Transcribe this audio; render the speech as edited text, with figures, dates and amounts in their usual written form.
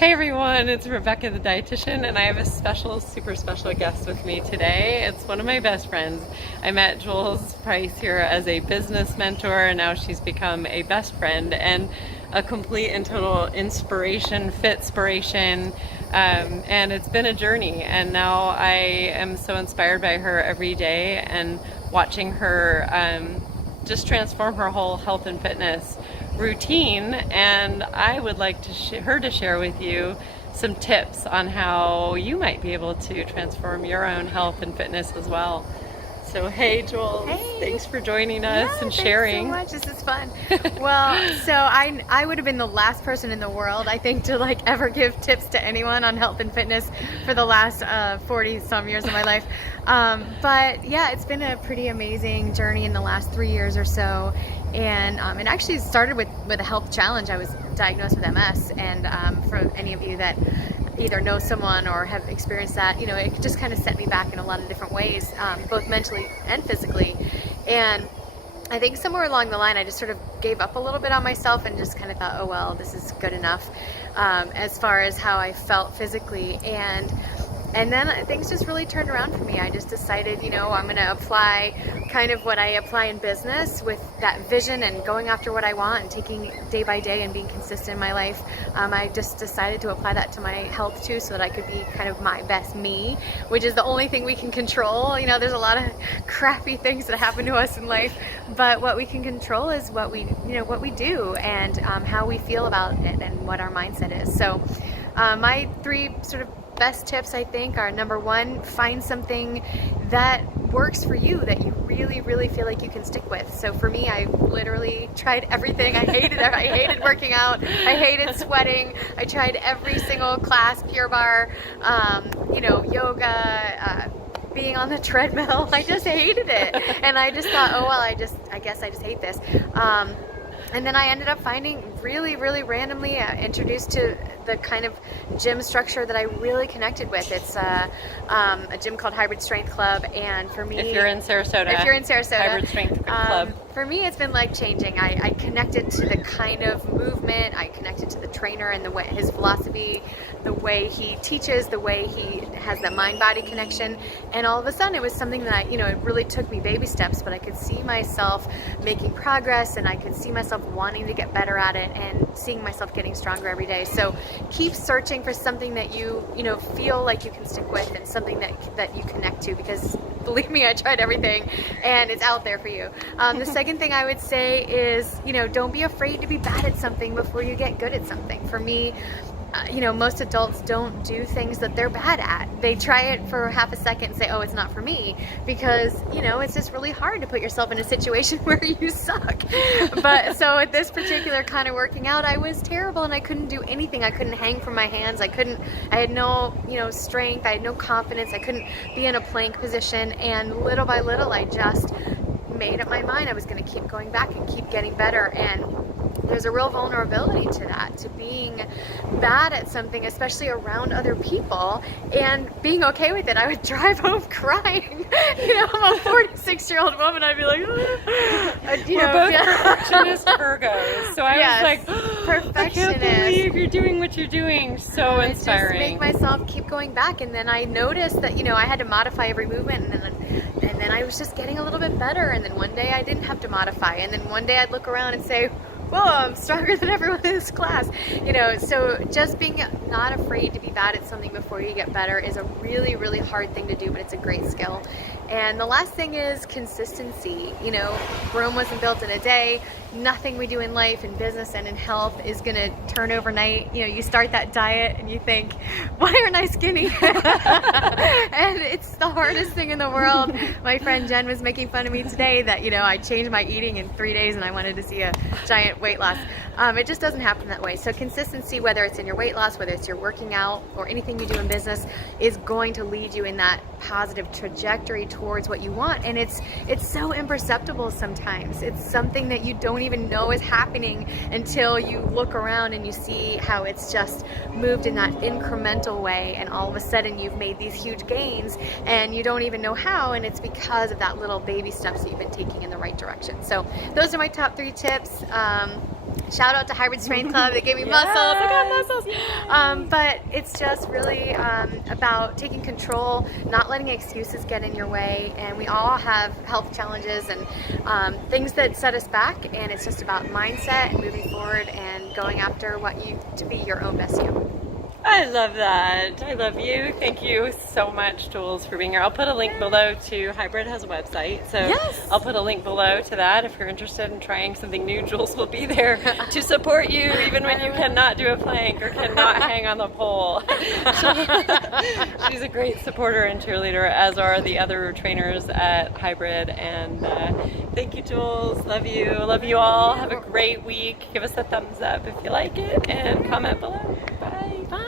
Hey everyone, it's Rebecca the Dietitian, and I have a super special guest with me today. It's one of my best friends. I met Jules Price here as a business mentor, and now she's become a best friend and a complete and total inspiration, fitspiration, and it's been a journey. And now I am so inspired by her every day and watching her just transform her whole health and fitness routine, and I would like her to share with you some tips on how you might be able to transform your own health and fitness as well. So hey Jules, thanks for joining us and sharing. Thanks so much. This is fun. Well, so I would have been the last person in the world, I think, to ever give tips to anyone on health and fitness for the last 40 some years of my life. But yeah, it's been a pretty amazing journey in the last 3 years or so. And it actually started with a health challenge. I was diagnosed with MS, and for any of you that either know someone or have experienced that, it just kind of set me back in a lot of different ways, both mentally and physically. And I think somewhere along the line I just sort of gave up a little bit on myself and just kind of thought, oh well, this is good enough, as far as how I felt physically. And then things just really turned around for me. I just decided, I'm going to apply kind of what I apply in business with that vision and going after what I want and taking day by day and being consistent in my life. I just decided to apply that to my health too, so that I could be kind of my best me, which is the only thing we can control. There's a lot of crappy things that happen to us in life, but what we can control is what we do and how we feel about it and what our mindset is. So my three sort of best tips, I think, are: number one, find something that works for you, that you really, really feel like you can stick with. So for me, I literally tried everything. I hated working out. I hated sweating. I tried every single class, Pure Barre, yoga, being on the treadmill. I just hated it. And I just thought, oh well, I guess I just hate this. And then I ended up finding really, really randomly introduced to the kind of gym structure that I really connected with. It's a gym called Hybrid Strength Club, and for me, if you're in Sarasota, Hybrid Strength Club. For me, it's been life-changing. I connected to the kind of movement, I connected to the trainer and the way his philosophy, the way he teaches, the way he has that mind-body connection, and all of a sudden it was something that it really took me baby steps, but I could see myself making progress, and I could see myself wanting to get better at it and seeing myself getting stronger every day. So keep searching for something that you feel like you can stick with, and something that you connect to, because believe me, I tried everything and it's out there for you. The second thing I would say is, don't be afraid to be bad at something before you get good at something. For me, most adults don't do things that they're bad at. They try it for half a second and say, oh, it's not for me, because, it's just really hard to put yourself in a situation where you suck. But so at this particular kind of working out, I was terrible and I couldn't do anything. I couldn't hang from my hands. I had no, strength. I had no confidence. I couldn't be in a plank position. And little by little, I just made up my mind I was going to keep going back and keep getting better. And there's a real vulnerability to that, to being bad at something, especially around other people, and being okay with it. I would drive home crying. I'm a 46-year-old woman. I'd be like, we're both perfectionist Virgos. So I was like, I can't believe you're doing what you're doing. So inspiring. I just make myself keep going back, and then I noticed that I had to modify every movement, and then I was just getting a little bit better. And then one day I didn't have to modify, and then one day I'd look around and say, whoa, I'm stronger than everyone in this class. So just being not afraid to be bad at something before you get better is a really, really hard thing to do, but it's a great skill. And the last thing is consistency. Rome wasn't built in a day. Nothing we do in life, in business, and in health is going to turn overnight. You start that diet and you think, why aren't I skinny? And it's the hardest thing in the world. My friend Jen was making fun of me today that, I changed my eating in 3 days and I wanted to see a giant weight loss. It just doesn't happen that way. So consistency, whether it's in your weight loss, whether it's your working out, or anything you do in business, is going to lead you in that positive trajectory towards what you want. And it's so imperceptible sometimes. It's something that you don't even know is happening until you look around and you see how it's just moved in that incremental way, and all of a sudden you've made these huge gains and you don't even know how, and it's because of that little baby steps that you've been taking in the right direction. So those are my top 3 tips. Shout out to Hybrid Strength Club. They gave me muscles. I got muscles. But it's just really about taking control, not letting excuses get in your way. And we all have health challenges and things that set us back. And it's just about mindset and moving forward and going after what you to be your own best you. I love that. I love you. Thank you so much, Jules, for being here. I'll put a link below to Hybrid has a website, so yes. I'll put a link below to that. If you're interested in trying something new, Jules will be there to support you even when you cannot do a plank or cannot hang on the pole. She's a great supporter and cheerleader, as are the other trainers at Hybrid. And thank you, Jules. Love you. Love you all. Have a great week. Give us a thumbs up if you like it and comment below. Bye. Bye.